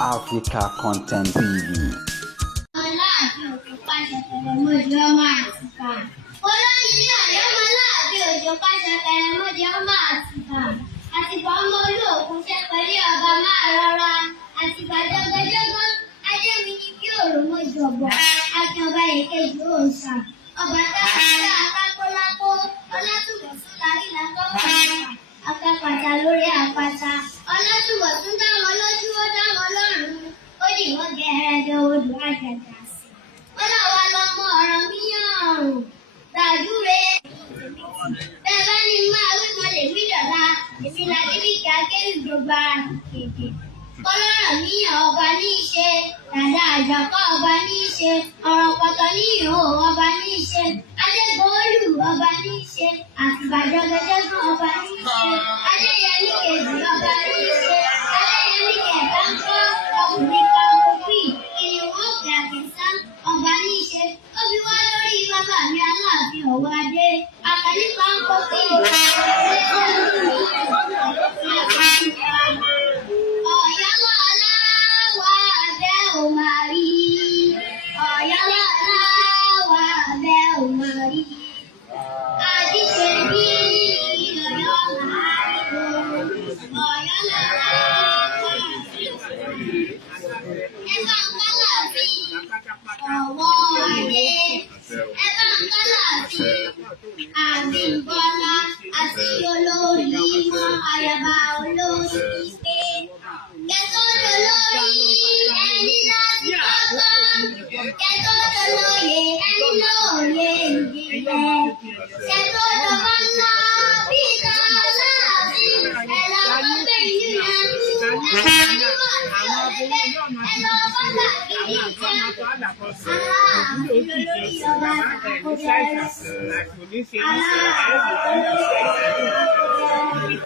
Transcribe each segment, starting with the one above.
Africa Content TV.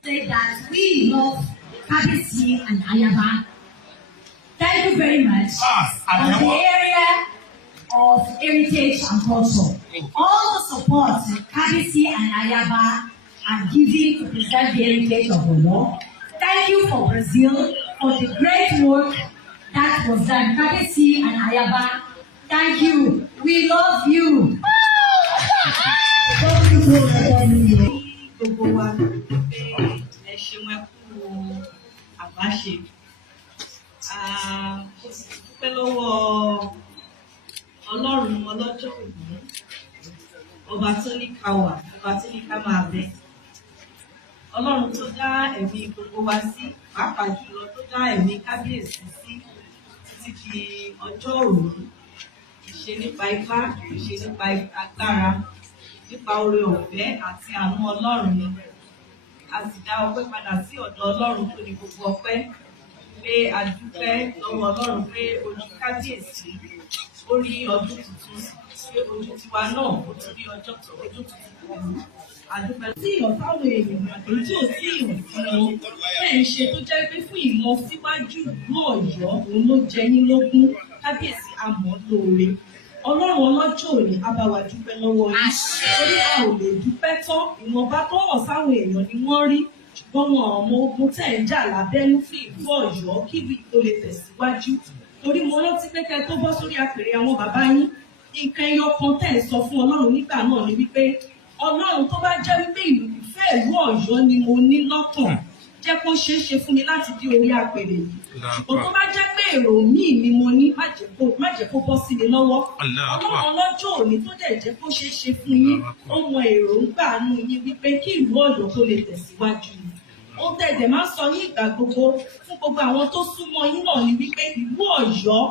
Say that we love Kabisi and Ayaba. Thank you very much on the area of heritage and culture. All the support Kabisi and Ayaba are giving to preserve the heritage of Olo. Thank you for Brazil for the great work that was done. Kabisi and Ayaba, thank you. We love you. Ọlọ́run ọlọ́jọ́ òní ọba tó ní ká wà ọba tó ní ká máa bẹ Ọlọ́run tó dá ẹ̀mí gbogbo wa sí pàápàá jùlọ tó dá ẹ̀mí kábíyèsí sí títí di ọjọ́ òní ìṣe nípa ipá ìṣe nípa agbára nípa oore ọ̀fẹ́ àti àánú Ọlọ́run ni a sì dá ọpẹ́ padà sí ọ̀dọ̀ Ọlọ́run tó ní gbogbo ọpẹ́ pé a dúpẹ́ lọ́wọ́ Ọlọ́run pé ojú kábíyèsí ó rí ọdún tuntun pé ojú tiwa náà ó tún rí ọjọ́ tuntun pẹ̀lú àdúpẹ́ tí ìyọ̀sáwọ̀ èèyàn àti tí ò sí ìwọ̀n bẹ́ẹ̀ ń ṣe tó jẹ́ pé fún ìlọsíwájú ìlú Ọ̀yọ́ òun ló jẹ yín lógún kábíyèsí àmọ́ lóore Ọlọ́run ọlọ́jọ́ òní á bá wa dúpẹ́ lọ́wọ́ yín torí a ò lè dúpẹ́ tán ìwọ̀nba tó hàn sáwọn èèyàn ni wọ́n rí ṣùgbọ́n wọn ọmọ ogun tẹ̀ ń jà lábẹ́nú fún ìlú Ọ̀yọ́ kí ìlú tó lè tẹ̀síwájú torí mo rántí pé kẹ́ tó bọ́ sórí àpèrè àwọn bàbá yín nǹkan ẹyọ kan tẹ̀ ń sọ fún Ọlọ́run nígbà náà ni wípé Ọlọ́run tó bá jẹ́ wípé ìfẹ́ ìlú Ọ̀yọ́ ni mo ní lọ́kàn jẹ́ kó ṣeé ṣe fún mi láti dé orí àpèrè yìí ṣùgbọ́n tó bá jẹ́ pé èrò míì ni mo ní má jẹ́ kó bọ́ sí mi lọ́wọ́ Ọlọ́run ọlọ́jọ́ òní tó dẹ̀ jẹ́ kó ṣeé ṣe fún yín ó mọ èròǹgbà nú yín wípé kí ìlú Ọ̀yọ́ tó lè tẹ̀síwájú ni ó tẹ̀dẹ̀ máa ń sọ ní ìgbà gbogbo fún gbogbo àwọn tó súnmọ́ yín náà ni wípé ìlú Ọ̀yọ́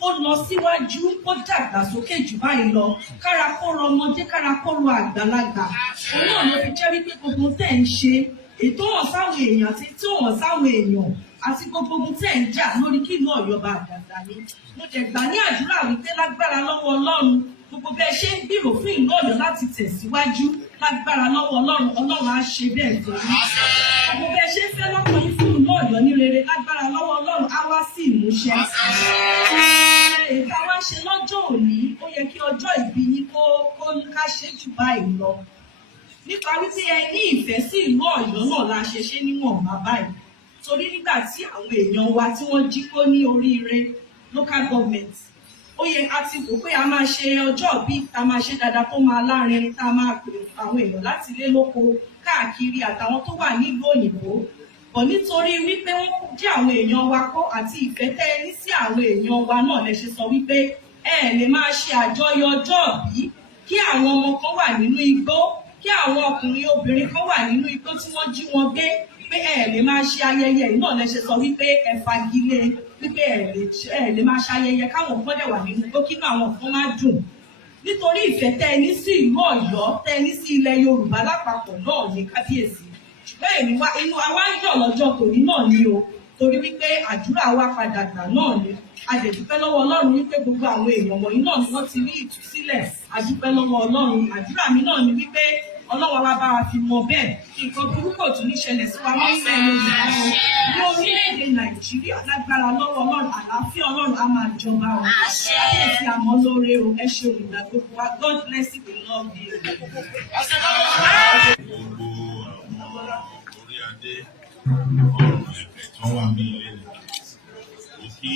kó lọ síwájú kó dàgbà sókè jù báyìí lọ kára kó rọ ọmọdé kára kó rọ àgbàlagbà òun náà ló fi jẹ́ wípé gbogbo tẹ̀ ń ṣe ètò hàn sáwọn èèyàn àti tí ò hàn sáwọn èèyàn àti gbogbo ohun tẹ̀ ń jà lórí kí ìlú Ọ̀yọ́ bá dàgbà ní. mo jẹ̀ gbà ní àdúrà wípé lágbára lọ́wọ́ Ọlọ́run gbogbo bẹ́ẹ̀ ṣe ń gbìrò fún ìlú Ọ̀yọ́ láti tẹ̀síwájú lágbára lọ́wọ́ Ọlọ́run Ọlọ́run á ṣe bẹ́ẹ̀ fún yín. gbogbo bẹ́ẹ̀ ṣe ń fẹ́ lọ́kàn yín fún ìlú Ọ̀yọ́ ní rere lágbára lọ́wọ́ Ọlọ́run á wá sí ìmúṣẹ. èyí wá ṣe lọ́jọ́ òní ó yẹ kí ọjọ́ ìbí yín kó ká ṣe jù báyìí lọ. nípa wípé ẹ ní ìfẹ́ sí ìlú Ọ̀yọ́ náà la ṣe ṣe níwọ̀n bàbá yìí torí nígbà tí àwọn èèyàn wa tí wọ́n jí kó ní oríire local government ó yẹ a ti wò pé a máa ṣe ọjọ́ bí a máa ṣe dáadáa kó máa lárinrin tá a máa pè àwọn èèyàn láti ilé lóko káàkiri àtàwọn tó wà nílùú òyìnbó bọ̀ nítorí wípé wọ́n jí àwọn èèyàn wa kó àti ìfẹ́ tẹ́ ẹ ní sí àwọn èèyàn wa náà lẹ ṣe sọ wípé ẹ lè máa ṣe àjọyọ̀ ọjọ́ bí kí àwọn ọmọ kan wà nínú igbó kí àwọn ọkùnrin obìnrin kan wà nínú igbó tí wọ́n jí wọn gbé pé ẹ lè máa ṣe ayẹyẹ yìí náà lẹ ṣe sọ wípé ẹ fagilé wípé ẹ lè máa ṣe ayẹyẹ káwọn kan dẹ̀ wà nínú igbó kí àwọn kan má dùn nítorí ìfẹ́ tẹ́ ẹ ní sí ìlú Ọ̀yọ́ tẹ́ ẹ ní sí ilẹ̀ Yorùbá lápapọ̀ náà ní kábíyèsí ṣùgbọ́n èmi wá inú àwa ń yọ̀ lọ́jọ́ tòní náà ni o torí wípé àdúrà wa padà gbà náà ni a dẹ̀ dúpẹ́ lọ́wọ́ Ọlọ́run wípé gbogbo àwọn èèyàn wọ̀nyí náà ni wọ́n ti rí ìtúsílẹ̀ a dúpẹ́ lọ́wọ́ Ọlọ́run àdúrà mi náà ni wípé Ọlọ́run wa bá wa fi mọ bẹ́ẹ̀ nǹkan burúkú tún ní ṣẹlẹ̀ sí wa nílẹ̀ Yorùbá ní orílẹ̀-èdè Nàìjíríà lágbára lọ́wọ́ Ọlọ́run àlàáfíà Ọlọ́run á máa jọba o àti àmọ́ lóore o ẹ ṣe òrìlà gbogbo wa God bless you we love you. Orí adé ọ̀rọ̀ ẹ̀fẹ̀ tó wà ní ilé ni kí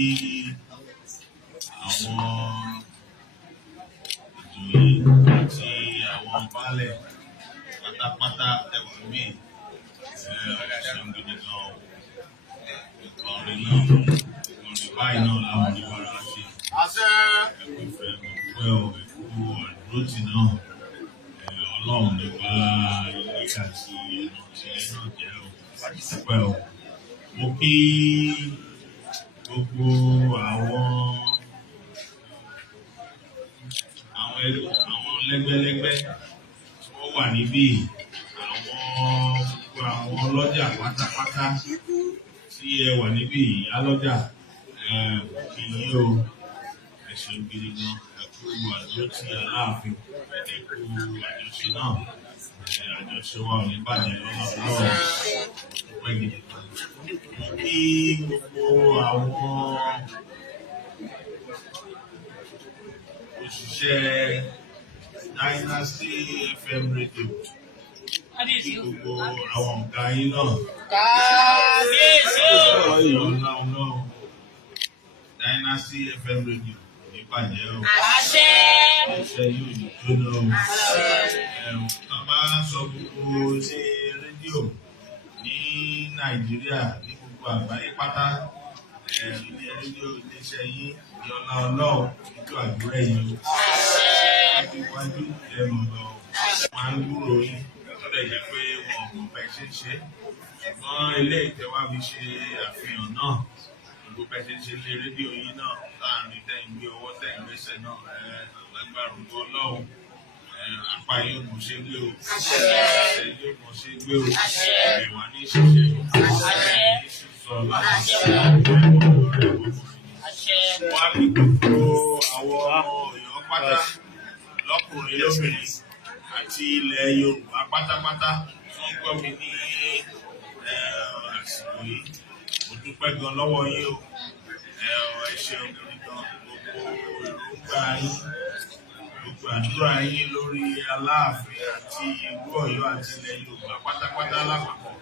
àwọn ìjòyè àti àwọn baálẹ̀ pátápátá ẹ̀wà mí ṣeun gidi gan ìkọrin náà ìkọrin báyìí náà láwọn oníbàárà ṣe ẹ̀kú ìfẹ́ ẹ̀kú ẹ̀kú àdúrótì náà Ọlọ́run nípa ilé àti ẹ̀nà tí náà jẹ́ ọ̀pẹ́ o. Mo kí gbogbo àwọn lẹ́gbẹ́lẹ́gbẹ́ tí wọ́n wà níbí àwọn ọlọ́jà pátápátá tí ẹ wà níbí ìyálọ́jà kí yín o ẹ ṣeun gidi gan ẹkú àdúrótì Aláàfin ẹkú àjọṣe náà àjọṣe wa ò ní bàjẹ́ lọ́nà lọ́wọ́ ọpẹ́ gidi gan. Kí gbogbo àwọn òṣìṣẹ́ Dynasty FM radio gbogbo àwọn ọ̀gá yín náà. Kábíyèsí ọ̀la Dynasty FM radio ní bàjẹ́ o. Àṣẹ. Ẹ̀ṣẹ̀ yóò ní jóná o. Tá bá sọ gbogbo ṣe rédíò ní Nàìjíríà ní gbogbo àgbáyé pátá ilé rédíò iléeṣẹ́ yín ní ọlá Ọlọ́run ètò àdúrà yìí o. Iwájú ẹ̀mọ̀ lọ máa ń gbúrò yín lọ́dọ̀ jẹ́ pé wọn kò bẹ́ẹ̀ ṣe ń ṣe ṣùgbọ́n ilé ìtẹ́wá fi ṣe àfihàn náà gbogbo bẹ́ẹ̀ ṣe ń ṣe lé rédíò yín náà láàrin tẹ́yìn gbé ọwọ́ tẹ́yìn gbéṣẹ́ náà lágbára ògo Ọlọ́run apá yóò mọ̀ ṣe gbé o ẹsẹ̀ yóò mọ̀ ṣe gbé o ìwà ní ìṣẹ̀ṣẹ̀ ní sísọ láti ṣe wọ́n á bí gbogbo àwọn Ọ̀yọ́ pátá lọ́kùnrin lóbìnrin àti ilẹ̀ Yorùbá pátápátá wọ́n gbọ́ mi ní àsìkò yìí mo dúpẹ́ gan lọ́wọ́ yín o ẹ ṣeun gidi gan gbogbo èròǹgbà yín gbogbo àdúrà yín lórí Aláàfin àti ìlú Ọ̀yọ́ àti ilẹ̀ Yorùbá pátápátá lápapọ̀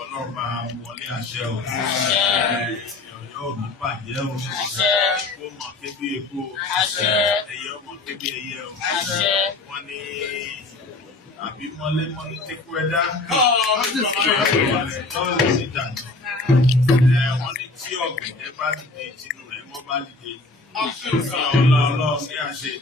Ọlọ́run bá wọlé àṣẹ o Ọ̀yọ́ ò ní bàjẹ́ o kó mọ̀ kébí epo ẹyẹ ọmọ kébí ẹyẹ o wọ́n ní àbí mọ́lẹ́mọ́lé tẹ́kọ̀ ẹ̀dá lọ́wọ́ sí dànù wọ́n ní tí ọ̀gbẹ̀dẹ̀ bá dìde tinú rẹ̀ mọ́ bá dìde ọlọ́run ní àṣẹ.